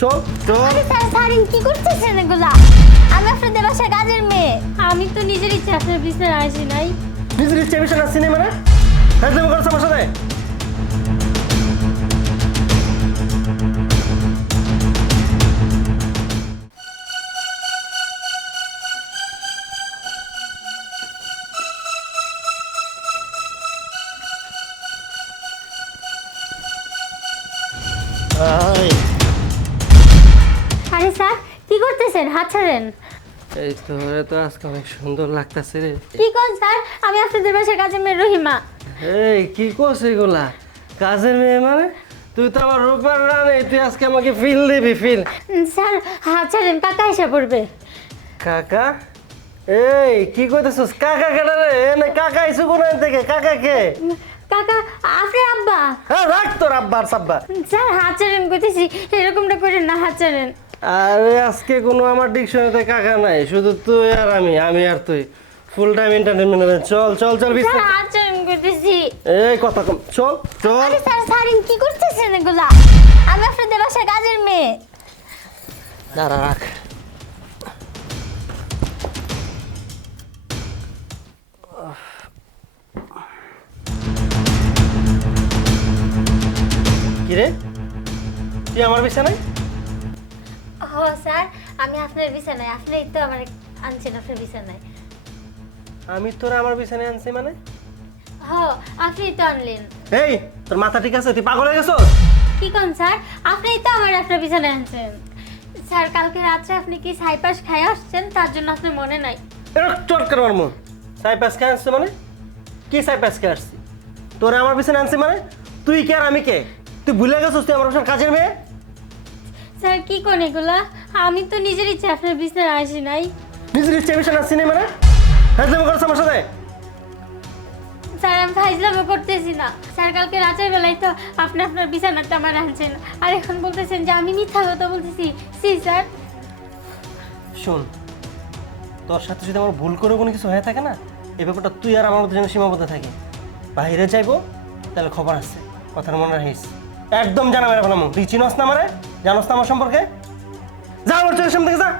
চল চল। আরে স্যার স্যার কি করতেছেন এগুলা? আমি আপনাদের বাসায় কাজের মেয়ে। আমি তো নিজের ইচ্ছে আপনার বিছানায় আসি নাই। নিজের ইচ্ছে বিষয় আসছি না মানে একদম করছে আমার সাথে। আরে স্যার কি করতেছেন? হাত ছাড়েন। এই তোরে তো আজকে অনেক সুন্দর লাগতেছে রে। কি কোন স্যার? আমি আপনাদের বাসায় কাজের মেয়ে রহিমা। এই কি করছ এগুলা? কাজের মেয়ে মানে? তুই তো আমার রূপার রানী, তুই আজকে আমাকে ফিল দিবি ফিল। স্যার হাত ছাড়েন, কাকা এসে পড়বে। কাকা? এই কি করতেছস? কাকা কেন রে? এনে কাকা আইসু কোন থেকে? কাকা কে? কাকা আপনার আব্বা। হ্যাঁ রাখ তোর আব্বার সাব্বা। স্যার হাত ছাড়েন কইতেছি, এরকমটা করেন না, হাত ছাড়েন। আরে আজকে কোনো আমার ডিকশনারিতে কাকা নাই, শুধু তুই আর আমি আর তুই। Full time entertainment. চল চল চল স্যার বিছানা। হাত ছাড়েন কইতেছি। এই কথা কম, চল চল। আরে স্যার স্যার কি করতেছেন এগুলা? আমি আপনাদের বাসায় কাজের মেয়ে। দাঁড়া রাখ। কিরে তুই আমার বিছানায়? হ স্যার, আমি আপনার বিছানায়, আপনিই তো আমার আনছেন আপনার বিছানায়। আমি তোরা আমার বিছানায় আনছি মানে? হ আপনিই তো আনলেন। এই তোর মাথা ঠিক আছে? তুই পাগল হয়ে গেছস? কি কোন স্যার? আপনিই তো আমার আপনার বিছানায় আনছেন। স্যার কালকে রাত্রে আপনি কি ছাইপাশ খাই আসছেন, তার জন্য আপনার মনে নাই। এরকম চট করে মারমু। সাইপাস কে আসছে মানে? কি সাইপাস কে আসছি? তোরা আমার বিছানায় আনছি মানে? তুই কে আর আমি কে? তুই ভুলে গেছস তুই আমার বাসার কাজের মেয়ে? স্যার কি কোন এগুলা? আমি তো নিজের ইচ্ছে আপনার বিছানায় আসি নাই। নিজের ইচ্ছে বিছানায় আসছি না মানে? হ্যাঁ করছ আমার সাথে? স্যার আমি ফাইজলামো করতেছি না। স্যার কালকে রাতের বেলায় তো আপনি আপনার বিছানাটা আমার আনছেন, আর এখন বলতেছেন যে আমি মিথ্যা কথা বলতেছি। সি স্যার। শোন, তোর সাথে যদি আমার ভুল করে কোনো কিছু হয়ে থাকে না, এই ব্যাপারটা তুই আর আমার মধ্যে যেন সীমাবদ্ধ থাকে। বাইরে যাইবো তাহলে খবর আসছে, কথার মনে রাখিস। একদম জানা মেরে ফেলাম। তুই চিনস না আমারে? জানোস না আমার সম্পর্কে? যা আমার চোখের সামনে থেকে যা।